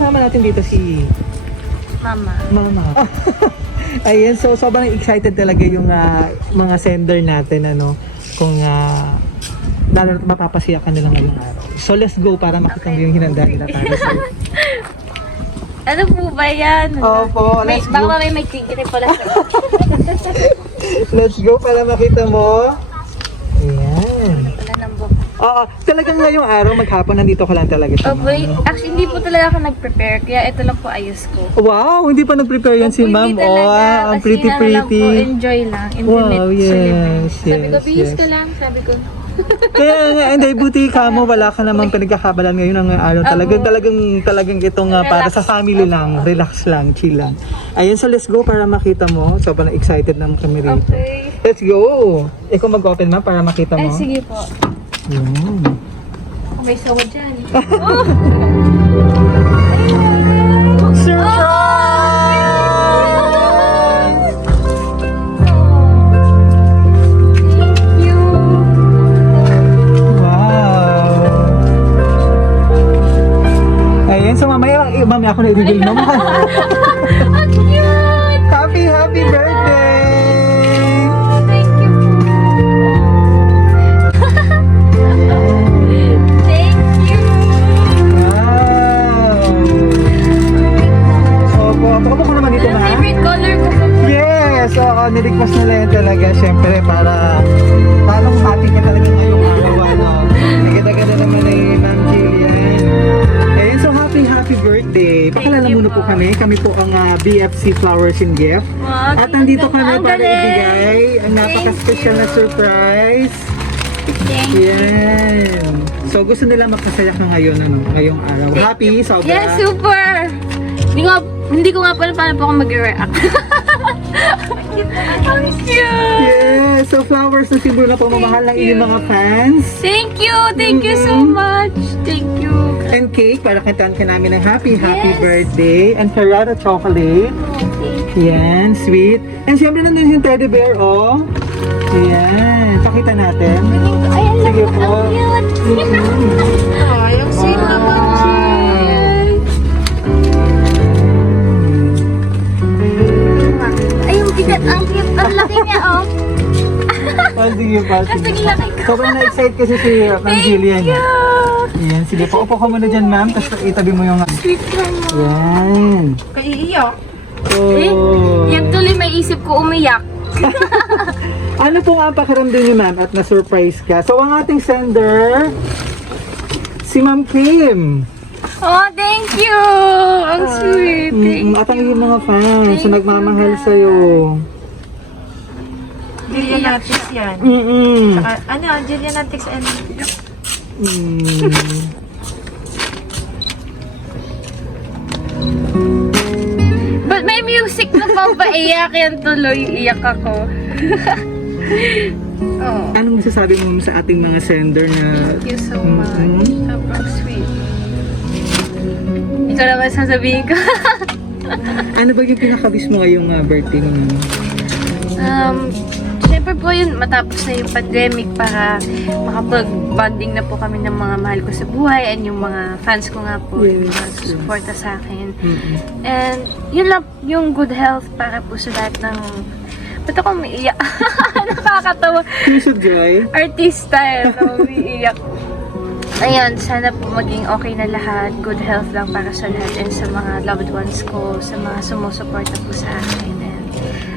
kasama natin dito si Mama. Mama. Ayan, so sobrang excited talaga yung mga sender natin, ano, kung lalo na mapapasiya ka nila ngayong araw. So let's go para makita mo yung hinanda nila para sa Ano po ba yan? Opo, May, let's baka go. may tigre pala sa Let's go para makita mo. Ayan. wala ng book. Oo, talagang ngayong araw, maghapon, nandito ka lang talaga sa Opo, actually hindi po talaga ako nag-prepare, kaya ito lang po ayos ko. Wow, hindi pa nag-prepare yan si Opo, ma'am. hindi Oh, talaga, ang kasi pretty. lang po, enjoy lang. Intimate Wow, sa living. yes, Sabi ko, yes, bihis yes. ka lang. Sabi ko, Kaya nga, hindi, buti ka mo, wala ka namang pinagkakabalan ngayon ng araw. Talagang itong para sa family lang, relax lang, chill lang. Ayun, so let's go para makita mo. Sobrang excited na kami rito. okay. Let's go! Ikaw mag-open ma para makita Ay, mo. sige po. Yun. Oh, may sawa dyan. Surprise! Thank you. Wow! Ayun, so mamaya ako na ibibigay mo. Ang cute! Happy birthday! Oh, thank you po. Thank you. Wow! Opo ko naman dito Ang na. favorite color ko po. Yes! Oo, nirequest nila yan talaga. Siyempre, para happy ka talaga ngayong araw. Ano? Naganda-ganda naman ni Ma'am Jillian. Ayun, so happy birthday. Pakilala Thank you muna po po. kami. Kami po ang BFC Flowers and Gift. Wow, At nandito ang kami para galing. ibigay ang napaka-special na surprise. Thank you. Yan. So gusto nila magpasaya ka ngayon, ano, ngayong araw. Happy, sobra. Yes, super! Hindi ko nga pala paano po ako mag-react. Ang cute! Yes, so flowers na simbolo na pamamahal ng inyong mga fans. Thank you! Thank you so much! Thank you! And cake para kantahan ka namin ng happy Yes. birthday. And Ferrero chocolate. Oh, thank you. Yan, sweet. And syempre nandun yung teddy bear, oh. Yan, pakita natin. Ayan lang, Sige po. ang cute! Ay, ang sweet naman. Ay, yung bigat, ang cute, ang laki niya, oh. Oh, sige pa. Kasing laki ko. Sobrang na-excite kasi si Ma'am Thank Jillian. you! Yan, sige pa. Upo ka muna dyan, ma'am. Tapos itabi mo yung... Sweet naman. Yan. Kaiiyak. Oh. Yan tuloy may isip ko umiyak. Ano po nga ang pakiramdam niyo, ma'am, at na-surprise ka? So, ang ating sender, si Ma'am Kim. Oh, thank you! Ang sweet. Thank At ang iyong mga fans na nagmamahal sa'yo. Julianatics yan. Ano, Julianatics and... But may music na pampaiyak yan tuloy. Iyak ako. Oh, Anong masasabi mo sa ating mga sender na... thank you so much. Sobrang sweet. Ikaw naman sasabihin ko. Ano ba yung pinaka-wish mo ngayong birthday mo? Siyempre po yun, matapos na yung pandemic para makapag-bonding na po kami ng mga mahal ko sa buhay and yung mga fans ko nga po, yung mga susuporta sa akin. And yun lang, yung good health para po sa lahat ng... Ba't ako umiiyak? Nakakatawa. Piece of joy. Artista eh, so umiiyak. Ayun, sana po maging okay na lahat. Good health lang para sa lahat and sa mga loved ones ko, sa mga sumusuporta po sa akin. And,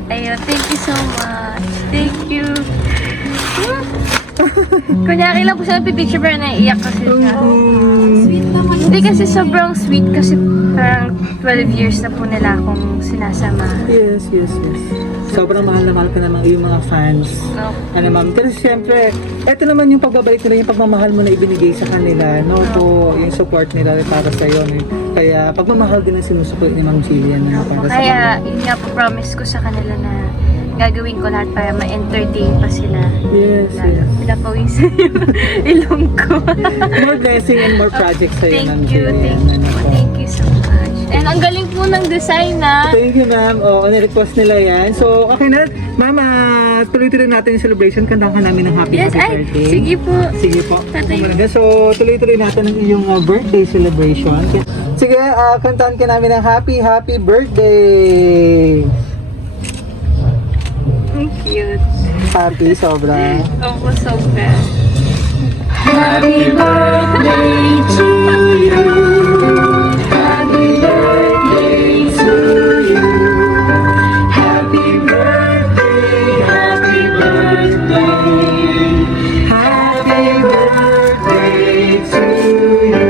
ayun, thank you so much. Thank you. Kunyari lang po siya nagpipicture pero naiiyak kasi siya. Sweet naman. Hindi kasi sobrang sweet kasi parang 12 years na po nila akong sinasama. Yes. Sobrang mahal na mahal ka naman yung mga fans. No? Ano ma'am, pero siyempre, eto naman yung pagbabalik nila, yung pagmamahal mo na ibinigay sa kanila, no po, yung support nila para sa iyo. No? Kaya pagmamahal din ang sinusupport ni Ma'am Jillian na para sa Kaya yun nga po promise ko sa kanila na gagawin ko lahat para ma-entertain pa sila. Yes. Pinapawisan yung ilong ko. More blessing and more projects sa'yo, Ma'am Thank you, Jillian. thank you so much. And ang galing po ng design na. Thank you, ma'am. Oo, nirequest nila yan. So, okay na. Ma'am, tuloy-tuloy natin yung celebration. Kantahan namin ng happy birthday. Sige po. Sige po. Tatay. So, tuloy-tuloy natin ang iyong birthday celebration. Sige, kantahan ka namin ng happy birthday! Ang cute. Happy, sobra. Opo, sobra. Happy birthday to you. Happy birthday to you. Happy birthday, happy birthday. Happy birthday to you.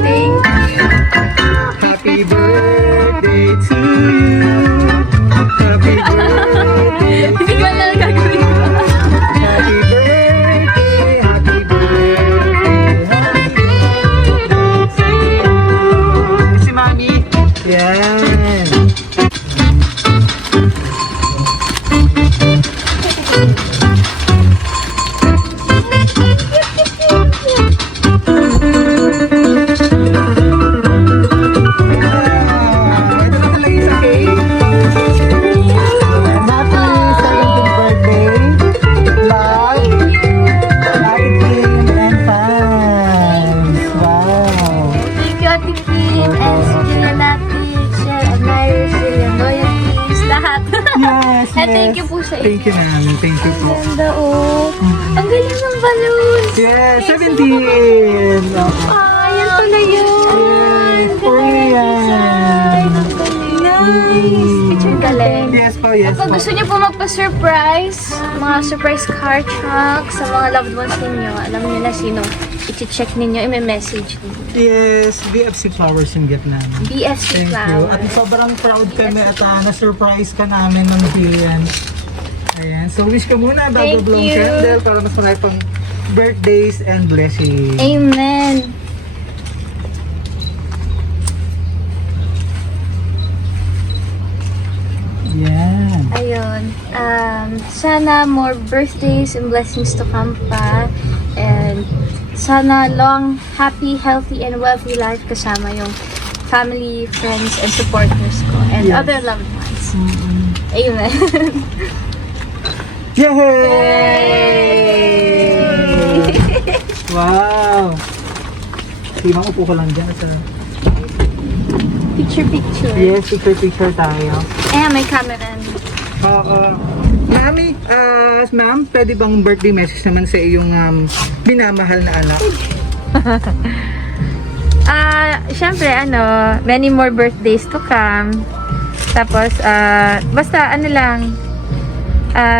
Thank Happy birthday to you. Happy birthday. Hindi ko alam ang gagawin ko. Happy birthday, happy birthday, happy birthday to you. Si Mami. Yan. Ito na talaga sa cake. Happy 17th birthday, love, Ate Kim and fans. Wow. Thank you, Ate Kim, and si Julianatic, Shell, Admirers, Julian Loyalties, lahat. Yes, And thank you po sa inyo. Thank you namin. Thank you po. Ganda, oh. Ang galing ng balloons. Yes, 17. Ah, yan pala yun. Yes, for me yan. Nice. Picture galing. Yes po, yes Kapag po. gusto niyo po magpa-surprise, mga surprise car truck sa mga loved ones ninyo, alam niyo na sino i-check ninyo, i-message ninyo. Yes, BFC Flowers yung gift namin. BFC Thank you. Flower. At sobrang proud kami at na-surprise ka namin ng Jillian. Ayan. So wish ka muna bago Thank blow you. candle para mas marami pang birthdays and blessings. Amen. Yan. Ayun. Sana more birthdays and blessings to come pa. And sana long, happy, healthy, and wealthy life kasama yung family, friends, and supporters ko. And Yes. other loved ones. Amen. Yay! Wow! Sige, upo ka lang dyan. Sa... Picture. Yes, picture tayo. Ayan, may camera. Mami, ma'am, pwede bang birthday message naman sa iyong minamahal na anak? Syempre, many more birthdays to come. Tapos, basta,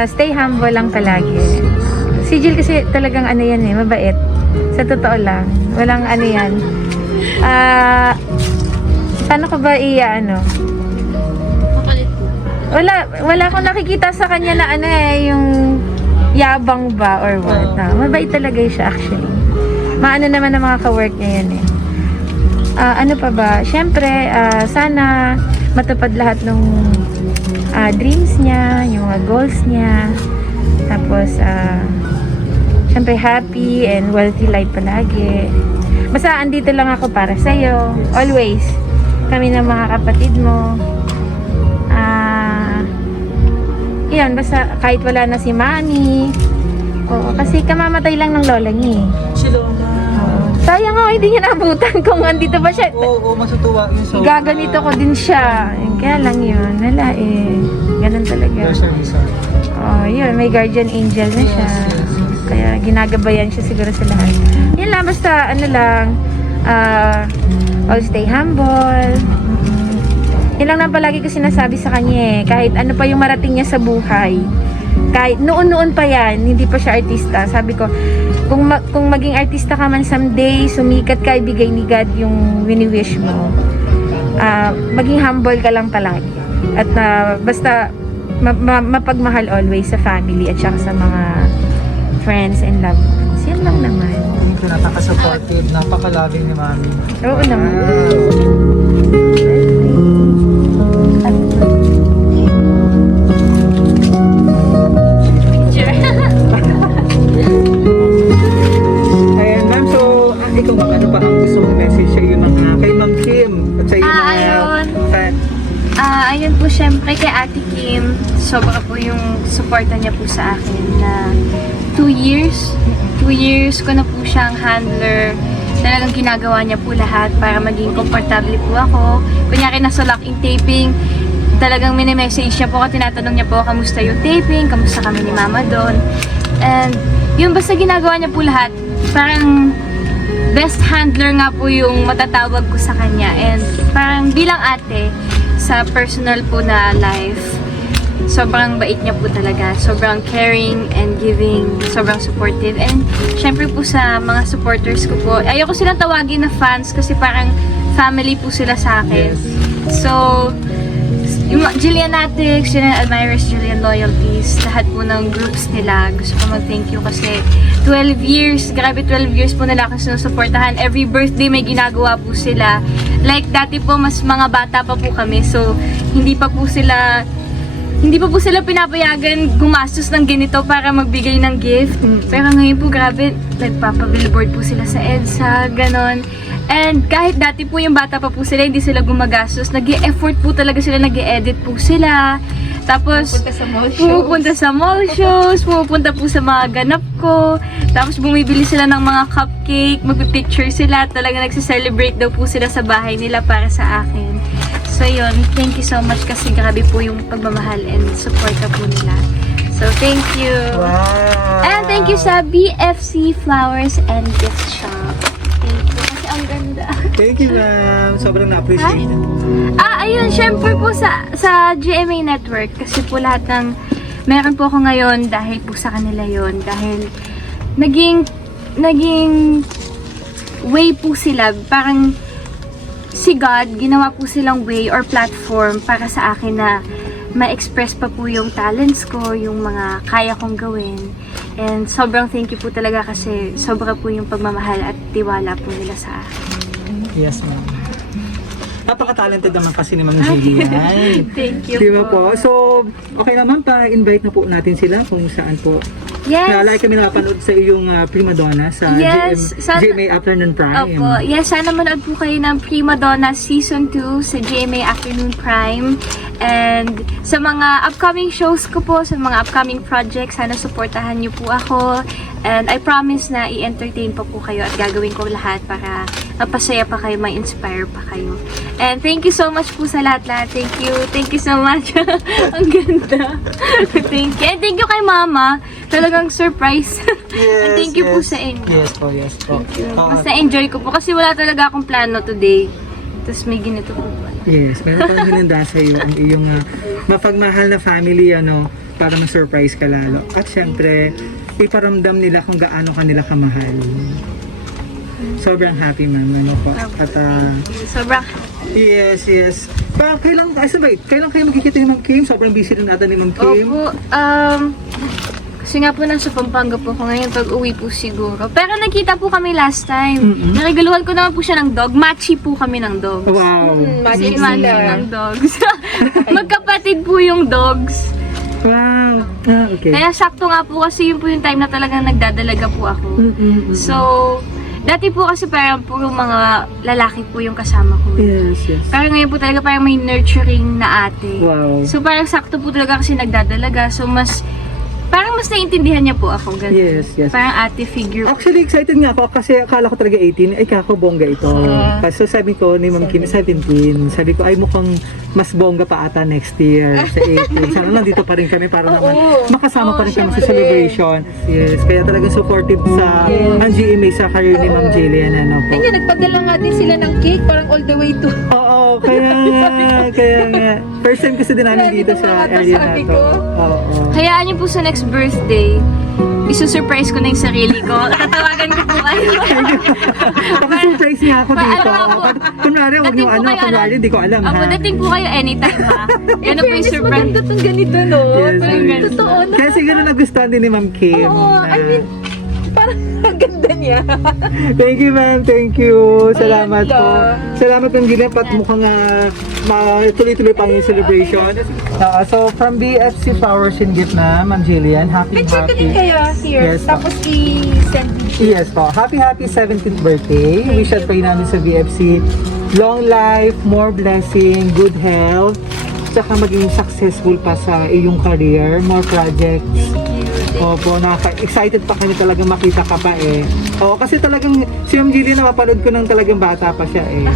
stay humble lang palagi. Si Jill kasi talagang mabait. Sa totoo lang. Walang yan. Paano ko ba wala akong nakikita sa kanya na yung yabang ba or what. Mabait talaga siya actually. Maano naman ang mga ka-work niya yan eh. Ano pa ba? Siyempre, sana matupad lahat ng dreams niya, yung mga goals niya. Tapos, siyempre happy and wealthy life palagi. Basta andito lang ako para sa'yo. Always. Kami ng mga kapatid mo. Yan, basta kahit wala na si Mami. Oo, kasi kamamatay lang ng lola niya eh. Si Lola. Sayang nga, hindi niya nabutan kung andito ba siya. Oo, masutuwa yun. So, Gaganito ko din siya. Kaya lang yun. Wala eh. Ganun talaga. Oh, yun. May guardian angel na siya. Kaya ginagabayan siya siguro sa lahat. Yan lang. Basta all stay humble. Yan lang palagi ko sinasabi sa kanya eh. Kahit ano pa yung marating niya sa buhay. Kahit noon-noon pa yan, hindi pa siya artista. Sabi ko, kung maging artista ka man someday, sumikat ka, ibigay ni God yung wini-wish mo. Maging humble ka lang palagi. At basta mapagmahal always sa family at saka sa mga friends and loved ones. Yan lang naman. Thank you, napaka-supportive, napaka-loving ni Mami. Oo naman. Ayan, ma'am, so ikaw ba ano pa ang gusto mong message sa iyo mga kay Ma'am Kim at sa iyo mga ayun. fan? Ayun po, syempre kay Ate Kim, sobra po yung suporta niya po sa akin na 2 years ko na po siyang handler na talagang ginagawa niya po lahat para maging komportable po ako. Kunyari nasa lock-in taping, talagang mini-message niya po ako, tinatanong niya po kamusta yung taping, kamusta kami ni Mama doon. And yun, basta ginagawa niya po lahat. Parang best handler nga po yung matatawag ko sa kanya. And parang bilang ate, sa personal po na life, sobrang bait niya po talaga. Sobrang caring and giving, sobrang supportive. And syempre po sa mga supporters ko po, ayoko silang tawagin na fans kasi parang family po sila sa akin. So, yung Jillianatics, Jillian Admirers, Jillian Loyalties, lahat po ng groups nila, gusto ko mag-thank you kasi 12 years, grabe 12 years po nila akong sinusuportahan. Every birthday may ginagawa po sila. Like dati po, mas mga bata pa po kami, so hindi pa po sila pinapayagan gumastos ng ganito para magbigay ng gift. Pero ngayon po, grabe, nagpapabillboard po sila sa EDSA, ganon. And kahit dati po yung bata pa po sila, hindi sila gumagastos. Nag-e-effort po talaga sila, nag-e-edit po sila. Tapos, pumupunta sa mall shows, pumupunta po sa mga ganap ko. Tapos, bumibili sila ng mga cupcake, magpipicture sila. Talaga nagsa-celebrate daw po sila sa bahay nila para sa akin. So, yun. Thank you so much kasi grabe po yung pagmamahal and support po nila. So, thank you. Wow! And thank you sa BFC Flowers and Gift Shop. Thank you. Kasi ang ganda. Thank you, ma'am. Sobrang na-appreciate. Ayun, syempre po sa GMA Network. Kasi po lahat ng meron po ako ngayon dahil po sa kanila yon. Dahil naging way po sila. Parang si God, ginawa po silang way or platform para sa akin na ma-express pa po yung talents ko, yung mga kaya kong gawin. And sobrang thank you po talaga kasi sobra po yung pagmamahal at tiwala po nila sa akin. Yes, ma'am. Napaka-talented naman kasi ni Ma'am Jillian. Thank you Di ba po. po? So, okay naman, pa-invite na po natin sila kung saan po. Yes. Naalala kami nakapanood sa iyong Prima Donna sa Yes, GMA Afternoon Prime. Opo. Yes, sana manood po kayo ng Prima Donna Season 2 sa GMA Afternoon Prime. And sa mga upcoming shows ko po, sa mga upcoming projects, sana supportahan niyo po ako. And I promise na i-entertain pa po kayo at gagawin ko lahat para mapasaya pa kayo, ma-inspire pa kayo. And thank you so much po sa lahat-lahat. Thank you. Thank you so much. Ang ganda. Thank you. And thank you kay Mama. Talagang surprise. And thank you po sa inyo. Yes po, yes po. Basta enjoy ko po kasi wala talaga akong plano today. Tapos may ganito po pala. Yes, meron pang hinanda sa iyo ang iyong mapagmahal na family para ma-surprise ka lalo. At syempre, iparamdam nila kung gaano kanila kamahal. Sobrang happy, ma'am. Po. At Sobrang yes. Kailan kayo magkikita ni Ma'am Kim? Sobrang busy rin natin ni Ma'am Kim. Opo, kasi nga po nasa Pampanga po ako ngayon pag uwi po siguro. Pero nakita po kami last time. Naregaluhan ko naman po siya ng dog. Matchy po kami ng dogs. Wow. Matchy ng dogs. Magkapatid po yung dogs. Wow. Okay. Kaya sakto nga po kasi yun po yung time na talagang nagdadalaga po ako. So, dati po kasi parang puro mga lalaki po yung kasama ko. Yes. Pero ngayon po talaga parang may nurturing na ate. Wow. So parang sakto po talaga kasi nagdadalaga. So parang mas naiintindihan niya po ako. Ganun. Yes. Parang ate figure. Actually, excited nga ako kasi akala ko talaga 18. Ay, kako bongga ito. So sabi ko ni Ma'am Kim, 17. Sabi ko, ay mukhang mas bongga pa ata next year sa 18. Sana lang dito pa rin kami para naman makasama pa rin kami sa celebration. Yes, kaya talagang supportive sa ang GMA sa career ni Ma'am Jillian. Po. Kaya nagpadala nga din sila ng cake, parang all the way to... Oo, kaya nga. First time kasi din namin dito sa area na to. Oo. Hayaan niyo po sa next birthday, isusurprise ko na yung sarili ko. Tatawagan ko po kayo. Surprise niya ako dito. Kunwari, huwag niyo Dating po kayo, kunwari, hindi ko alam Opo, ha. dating po kayo anytime ha. Yan po yung surprise. Maganda tong ganito, no? Yes, Parang yes. totoo na. Kaya siguro nagustuhan din ni Ma'am Kim. Oo, I mean, parang ang ganda niya. Thank you, ma'am. Thank you. Salamat Ayan po. lang. Salamat ng Gilip at mukhang tuloy-tuloy pa yung celebration. So, from BFC Flowers and Gift na, Ma'am Jillian, happy. Picture ko din kayo here. Yes, po. Tapos i-send Yes po. Happy 17th birthday. Wish at pray namin sa BFC. Long life, more blessing, good health, tsaka maging successful pa sa iyong career, more projects. Opo, excited pa kami talagang makita ka pa eh. Oo, kasi talagang si Ma'am Jillian napapanood ko nang talagang bata pa siya eh.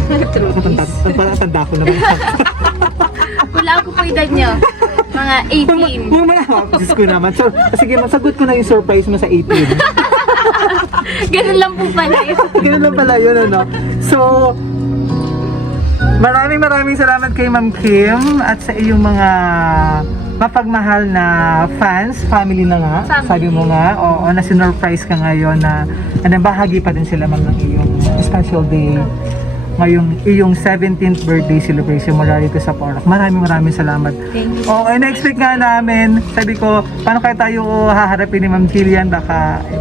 Tanda ko naman. Wala ako po edad niyo. Mga 18. Huwag mo na, Diyos ko naman. So, sige, masagot ko na yung surprise mo sa 18. Ganun lang po pala yun. Ganun lang pala yun, ano? So, maraming salamat kay Ma'am Kim at sa iyong mga mapagmahal na fans, family na nga. Family. Sabi mo nga, oo, na sinurprise ka ngayon na bahagi pa din sila man ng iyong special day. Ngayong iyong 17th birthday celebration mula rito sa Porac. Maraming salamat. Thank you. Oo, na-expect nga namin. Sabi ko, paano kaya tayo haharapin ni Ma'am Jillian?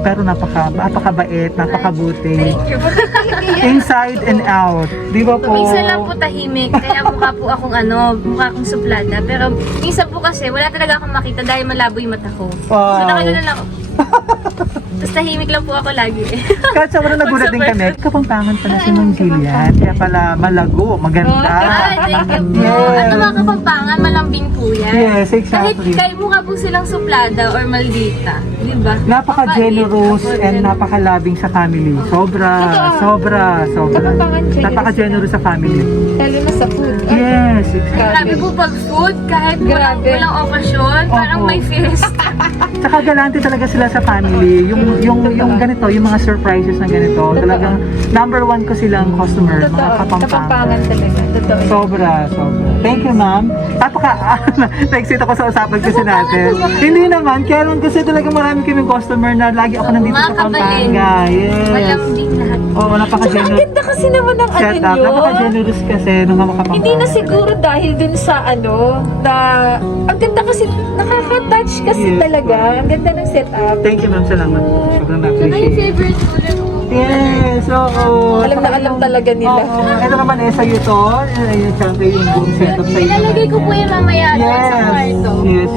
Pero napakabait, napakabuti. Inside and out. Di ba po? Minsan lang po tahimik, kaya mukha po akong mukha akong suplada. Pero minsan po kasi, wala talaga akong makita dahil malabo yung mata ko. Wow. So nakagano lang ako. Tapos tahimik lang po ako lagi. Kahit sobrang nagulat din kami. Kapampangan pala si Ma'am Jillian. Kaya pala malago, maganda. Thank you po. Yes. At mga kapampangan, malambing po yan. Yes, Kahit exactly. kayo mukha po silang suplada or maldita. Di ba? Napaka-generous and napaka-loving sa family. Sobra. Kapampangan generous. Napaka-generous sa family. Lalo na sa food. Yes, exactly. Grabe po pag food, kahit Grabe. walang okasyon, parang Opo. may fiesta. Tsaka galante talaga sila sa family. Yung ganito, yung mga surprises na ganito, talagang number one ko silang customer, mga Totoo. kapampangan. Kapampangan talaga. Totoo. Sobra. Thank you, ma'am. Na-excite ako sa usapan kasi natin. Hindi naman, kaya lang kasi talagang marami kaming customer na lagi ako nandito Mga sa kabalin. Pampanga. Yes. Malambing lahat. Oo, Ang napaka-generous. ganda kasi naman ng ano Setup. nyo. Napaka-generous kasi ng mga kapampangan. Hindi na siguro dahil dun sa na ang ganda kasi, nakaka-touch kasi Yes. talaga. Ang ganda ng setup. Thank you, ma'am. Salamat po. Sobrang Saka yung na-appreciate. favorite food ko. Yes, oo. Alam na alam talaga nila. Oo. Ito naman eh, sa'yo to. Ayun, syempre yung buong setup sa'yo. Ilalagay ko po yung mamaya doon sa kwarto. Yes.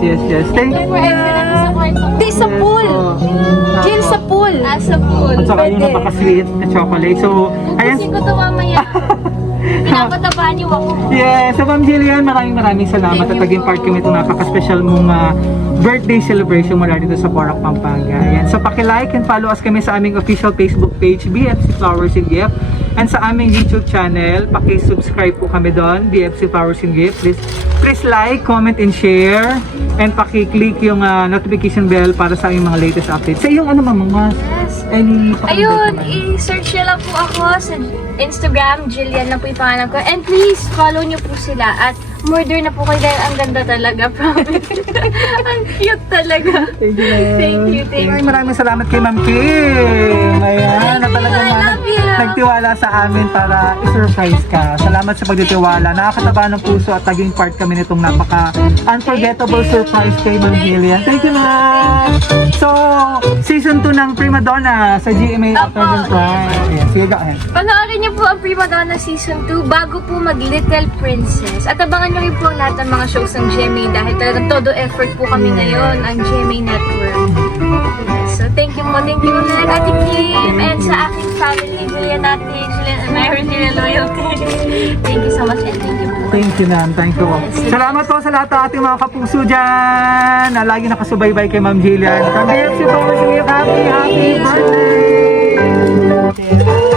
Thank you. Forever lang sa kwarto. Hindi, sa pool. Jill, sa pool. Sa pool. At saka yung Pwede. napaka-sweet na chocolate. So, ayan. Kasi ko ito mamaya. Pinapatabahan niyo ako. Yes, so Ma'am Jillian, maraming salamat at naging part kami itong napaka-special mong birthday celebration mula dito sa Porac, Pampanga. Ayan. So paki-like and follow us kami sa aming official Facebook page, BFC Flowers and Gift. And sa aming YouTube channel, paki-subscribe po kami doon, BFC Flowers and Gift. Please like, comment, and share. And paki-click yung notification bell para sa aming mga latest updates. Sa iyong mga any Ayun, i-search nyo lang po ako sa Instagram, Jillian lang po yung pangalan ko. And please, follow nyo po sila. At murder na po kayo dahil ang ganda talaga, promise. Ang cute talaga. Thank you. Maraming salamat kay Ma'am Kim. Ayan, na talagang I love you. nagtiwala sa amin para i-surprise ka. Salamat sa pagtitiwala. Nakakataba ng puso at naging part kami nitong napaka-unforgettable surprise kay Ma'am Jillian. Thank you, ma'am. So, season 2 ng Prima Donna sa GMA Afternoon Prime. Ayan, sige, go ahead. Panoorin niyo po ang Prima Donna Season 2 bago po mag Little Princess. At abangan niyo rin po ang lahat ng mga shows ng GMA dahil talagang todo effort po kami ngayon, ang GMA Network. So, thank you ulit, Ate Kim, and sa aking family, Julian Ate, Julian and Mary, Julian Loyalty. Thank you so much and thank you po. Thank you, ma'am. Thank you. Salamat po sa lahat ng ating mga kapuso dyan na lagi nakasubaybay kay Ma'am Jillian. From BFC Flowers and Gift, happy birthday!